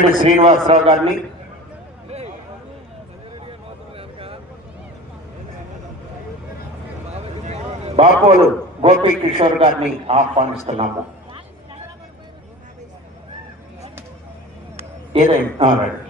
గరిమిడి శ్రీనివాసరావు గారిని. బాపోలు గోపి కిషోర్ గారిని ఆహ్వానిస్తున్నాము. ఏదైనా ఆ, right.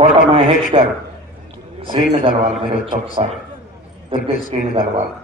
Kota Mahesh గారు శ్రీని కలవాలి మీరు వచ్చి ఒకసారి దుర్గే శ్రీని కలవాలి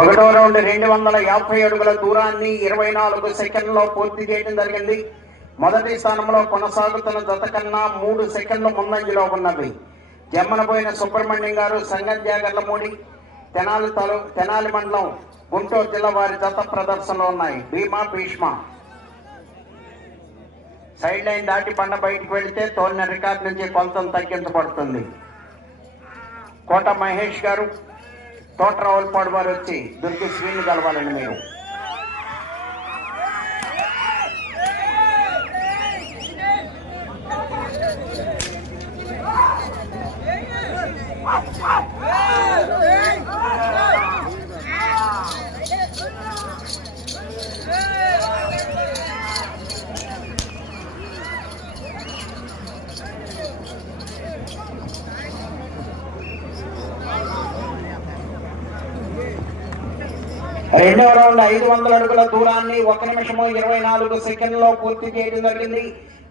ఒకటో రౌండ్ రెండు వందల యాభై అడుగుల దూరాన్ని ఇరవై నాలుగు సెకండ్లో పూర్తి చేయడం జరిగింది. మొదటి స్థానంలో కొనసాగుతున్న జత కన్నా మూడు సెకండ్లు ముందంజలో ఉన్నవి జమ్మనబోయిన సుబ్రహ్మణ్యం గారు సంగం జాగర్లమూడి తెనాలి తలు తెనాలి మండలం గుంటూరు జిల్లా వారి జత ప్రదర్శనలో ఉన్నాయి. భీమా భీష్మ. సైడ్ లైన్ దాటి పండ బయటికి వెళితే తోలిన రికార్డ్ నుంచి కొంత తగ్గించబడుతుంది. కోట మహేష్ గారు తోట రావులపాడు వారు వచ్చి దుర్గి శ్రీని కలవాలండి మీరు. రౌండ్ ఐదు వందల అడుగుల దూరాన్ని ఒక నిమిషము ఇరవై నాలుగు సెకండ్లో పూర్తి చేయడం జరిగింది.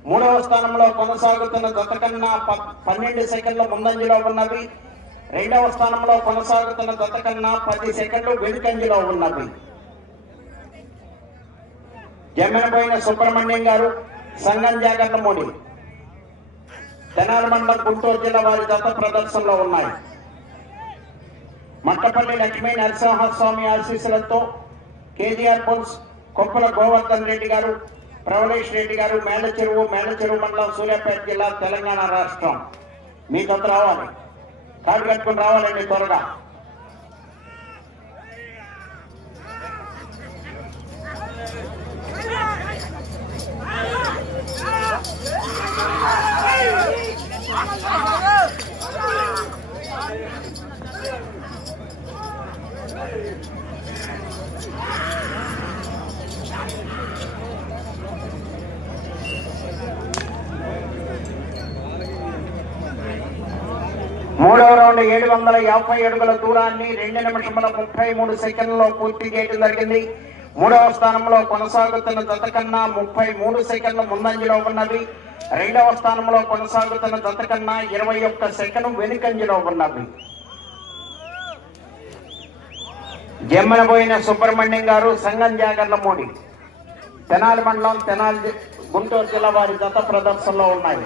మూడవ స్థానంలో కొనసాగుతున్న జత కన్నా పన్నెండు సెకండ్ల ముందంజలో ఉన్నవి. రెండవ స్థానంలో కొనసాగుతున్న జత కన్నా పది సెకండ్లు వెనుకంజలో ఉన్నవి. జమ్మెనపోయిన సుబ్రహ్మణ్యం గారు సంగం జాగర్లమూడి తెనాలి మండలం గుంటూరు జిల్లా వారి జత ప్రదర్శనలో ఉన్నాయి. మట్టపల్లి లక్ష్మీ నరసింహస్వామి ఆశీస్సులతో కేజీఆర్ పుల్స్ కొప్పల గోవర్ధన్ రెడ్డి గారు ప్రవలేష్ రెడ్డి గారు మేళ్ళ చెరువు మేళ్ళ చెరువు మండలం సూర్యాపేట జిల్లా తెలంగాణ రాష్ట్రం. మీ కొత్త రావాలి. కార్డు కట్టుకుని రావాలండి త్వరగా. మూడవ ఏడు వందల యాభై అడుగుల దూరాన్ని రెండు నిమిషముల ముప్పై మూడు సెకండ్లలో పూర్తి చేయడం జరిగింది. మూడవ స్థానంలో కొనసాగుతున్న జత కన్నా ముప్పై మూడు సెకండ్ల ముందంజలో ఉన్నవి రెండవ స్థానంలో కొనసాగుతున్న జత కన్నా ఇరవై ఒక్క సెకండ్ వెనుకంజలో ఉన్నవి జమ్మనబోయిన సుబ్రహ్మణ్యం గారు సంగం జాగర్లమూడి తెనాలి మండలం తెనాలి గుంటూరు జిల్లా వారి జత ప్రదర్శనలో ఉన్నాయి.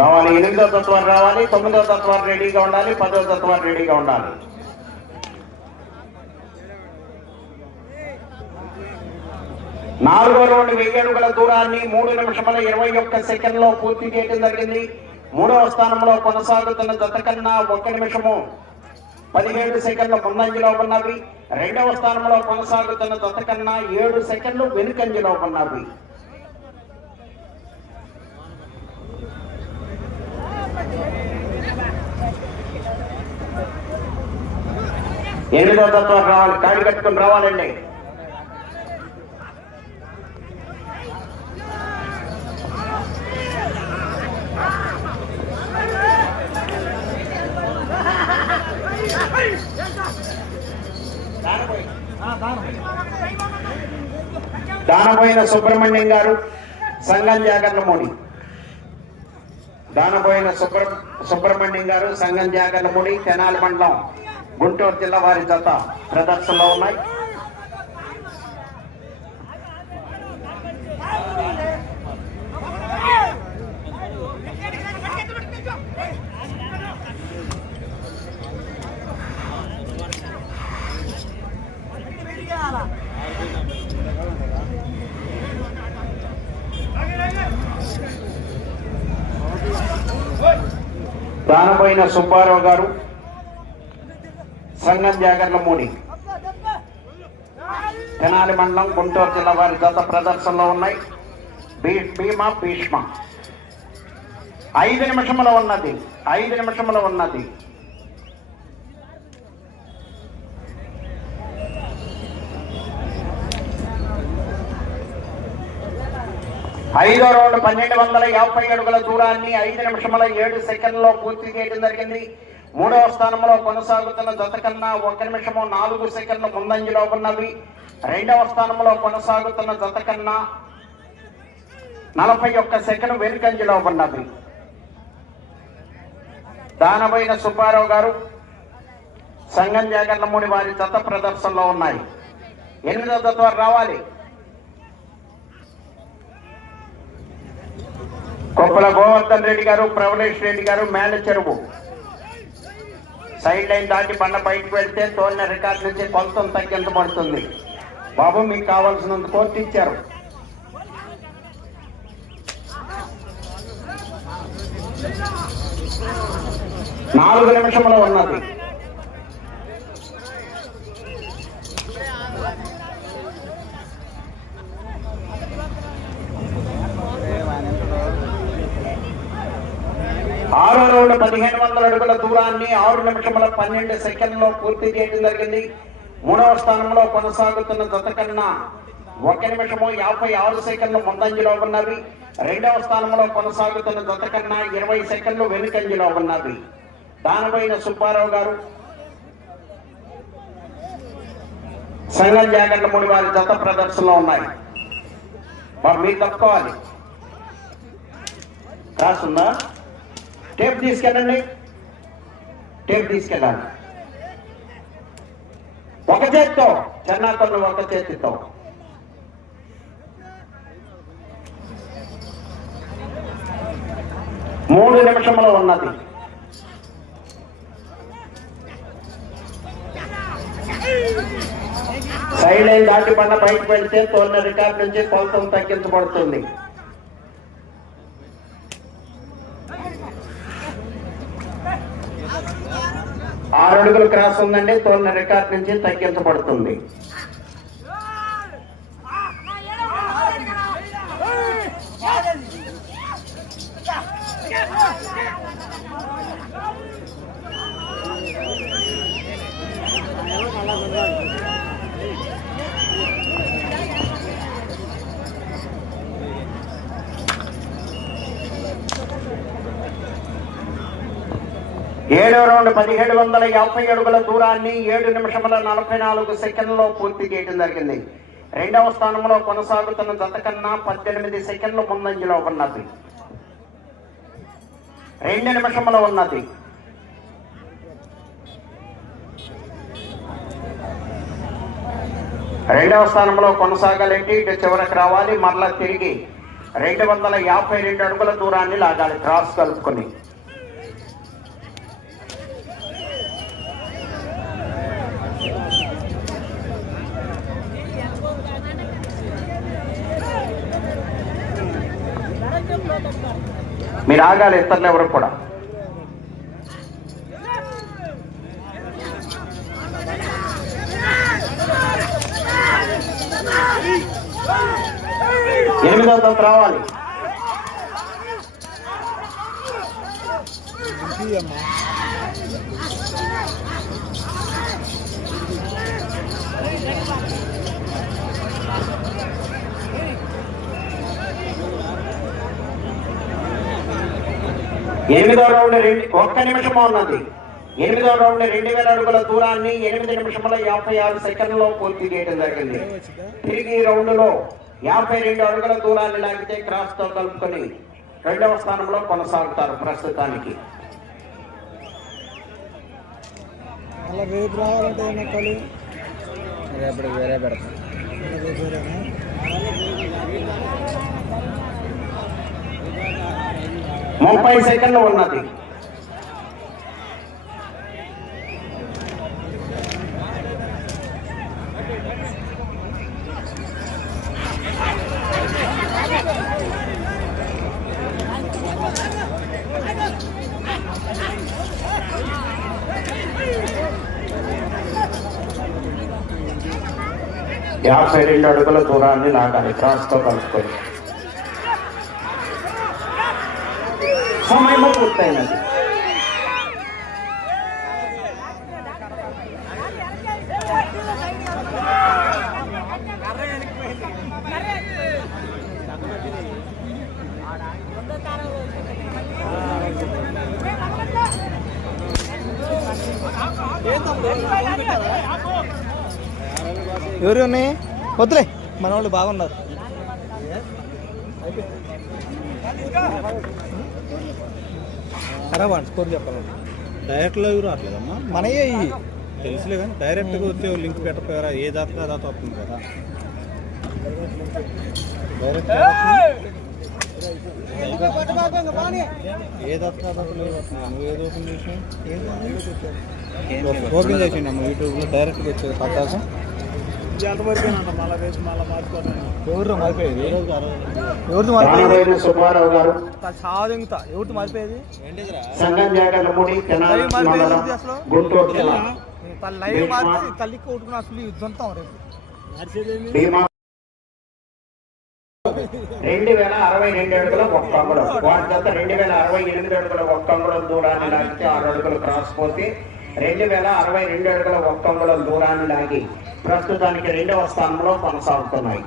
రావాలి ఎనిమిదో తత్వాలు రావాలి తొమ్మిదో తత్వాలు రెడీగా ఉండాలి పదో తత్వాలు రెడీగా ఉండాలి. నాలుగో రౌండ్ వెయ్యి అడుగుల దూరాన్ని మూడు నిమిషముల ఇరవై ఒక్క సెకండ్లో పూర్తి చేయడం జరిగింది. మూడవ స్థానంలో కొనసాగుతున్న జత కన్నా ఒక్క నిమిషము పదిహేడు సెకండ్ల ముందంజలో ఉన్నవి. రెండవ స్థానంలో కొనసాగుతున్న జత కన్నా ఏడు సెకండ్లు వెనుకంజలో ఉన్నవి. ఎనిమిదో తత్వం రావాలి. కాడి కట్టుకుని రావాలండి. దానబోయిన సుబ్రహ్మణ్యం గారు సంగం జాగర్లమూడి దానబోయిన సుబ్ర సుబ్రహ్మణ్యం గారు సంగం జాగర్లమూడి తెనాలి మండలం గుంటూరు జిల్లా వారి జత ప్రదర్శనలో ఉన్నాయి. దానపోయిన సుబ్బారావు గారు సంగం జాగర్లమూడి తెనాలి మండలం గుంటూరు జిల్లా వారి గత ప్రదర్శనలో ఉన్నాయి. భీమ భీమా భీష్మ. ఐదు నిమిషముల ఉన్నది ఐదు నిమిషముల ఉన్నది. ఐదో రౌండ్ పన్నెండు వందల యాభై అడుగుల దూరాన్ని ఐదు నిమిషముల ఏడు సెకండ్లో పూర్తి చేయడం జరిగింది. మూడవ స్థానంలో కొనసాగుతున్న జత కన్నా ఒక నిమిషము నాలుగు సెకండ్లు ముందంజలో ఉన్నవి. రెండవ స్థానంలో కొనసాగుతున్న జత కన్నా నలభై ఒక్క సెకండ్ వెనుకంజలో ఉన్నవి. దానమైన సుబ్బారావు గారు సంగం జాగర్లమూడి వారి జత ప్రదర్శనలో ఉన్నాయి. ఎనిమిదో జత రావాలి. కొప్పల గోవర్ధన్ రెడ్డి గారు ప్రవలేష్ రెడ్డి గారు మేల చెరువు. సైడ్ లైన్ దాటి బండ బయటకు వెళ్తే తోలిన రికార్డు నుంచి కొలతం తగ్గించబడుతుంది బాబు మీకు కావాల్సినంత కోర్టు ఇచ్చారు నాలుగు నిమిషంలో ఉన్నది ఆరో రౌండ్ పదిహేను వందల అడుగుల దూరాన్ని ఆరు నిమిషముల పన్నెండు సెకండ్లో పూర్తి చేయడం జరిగింది. మూడవ స్థానంలో కొనసాగుతున్న జత కన్నా ఒక నిమిషము యాభై ఆరు సెకండ్లు ముందంజలో ఉన్నవి. రెండవ స్థానంలో కొనసాగుతున్న జత కన్నా ఇరవై సెకండ్లు వెనుకంజలో ఉన్నవి. దానిపైన సుబ్బారావు గారు సంగం జాగంట మూడు వారి జత ప్రదర్శనలో ఉన్నాయి. మీరు తప్పుకోవాలి. రాసుందా? టేప్ తీసుకెళ్ళండి. టేప్ తీసుకెళ్ళాలి. ఒక చేత్తో చెన్నాకన్ను ఒక చేతితో. మూడు నిమిషంలో ఉన్నది. సైడ్ లైన్ దాటి పడిన బయటకు వెళ్తే తోలిన రికార్డు నుంచి కొలతం తగ్గించబడుతుంది. ఆరు అడుగులు క్రాస్ ఉందండి తోలిన రికార్డ్ నుంచి తగ్గించబడుతుంది. ఏడో రౌండ్ పదిహేడు వందల యాభై అడుగుల దూరాన్ని ఏడు నిమిషముల నలభై నాలుగు సెకండ్లో పూర్తి చేయడం జరిగింది. రెండవ స్థానంలో కొనసాగుతున్న జత కన్నా పద్దెనిమిది సెకండ్లు ముందంజలో ఉన్నది. రెండు నిమిషముల ఉన్నది. రెండవ స్థానంలో కొనసాగాలంటే ఇటు చివరికి రావాలి మరలా తిరిగి రెండు వందల యాభై రెండు అడుగుల దూరాన్ని లాగాలి. క్రాస్ కలుపుకొని. మీరు ఆగాలి ఇస్తారులే ఎవరు కూడా. ఎనిమిదో తప్పు రావాలి. ఎనిమిదో రౌండ్ రెండు ఒక్క నిమిషం ఉన్నది ఎనిమిదో రౌండ్ రెండు వేల అడుగుల దూరాన్ని ఎనిమిది నిమిషముల యాభై ఆరు సెకండ్లో పూర్తి చేయడం జరిగింది. తిరిగి ఈ రౌండ్లో యాభై రెండు అడుగుల దూరాన్ని లాగితే క్రాస్తో కలుపుకొని రెండవ స్థానంలో కొనసాగుతారు ప్రస్తుతానికి. అలా రేపు రావాలంటే వేరే పెడతాం. రేపు ముప్పై సెకండ్లు ఉన్నది. యాభై రెండు అడుగుల దూరాన్ని లాగాలి క్రాస్తో కలుపుకొని సమయం పూర్తయినది ఎవరు ఉన్నాయి? వద్దులే మన వాళ్ళు బాగున్నారు. ఖరాబ్ అండి స్కోర్ చెప్పాలండి. డైరెక్ట్లో ఎవరు రావట్లేదమ్మా? మనయే ఇవి తెలుసులే కానీ డైరెక్ట్గా వచ్చే లింక్ పెట్టకపోయారా? ఏ ఆ దాకా వస్తుంది కదా. డైరెక్ట్ ఏ వస్తుంది. నువ్వు ఏది ఓపెన్ చేసినావు ఓపెన్ చేసిండు అమ్మ యూట్యూబ్లో డైరెక్ట్గా వచ్చేది ఎవరిది మారిపోయేది? సుబ్బారావు గారు. ఎవరిది మారిపోయేది? సంగం అసలు? గుంటూరు జిల్లా. తన లైవ్ మారితే తల్లికి కొట్టుకున్న అసలు యుద్ధంతాం రేపు భీమా రెండు వేల అరవై రెండు అడుగుల ఒక్క అంగుళం. జత రెండు వేల అరవై ఎనిమిది అడుగుల ఒక్క అంగుళం దూరాన్ని లాగితే ఆరు అడుగులు క్రాస్ పోతే రెండు వేల అరవై రెండు అడుగుల ఒక్క అంగుళం దూరాన్ని లాగి ప్రస్తుతానికి రెండవ స్థానంలో కొనసాగుతున్నాయి.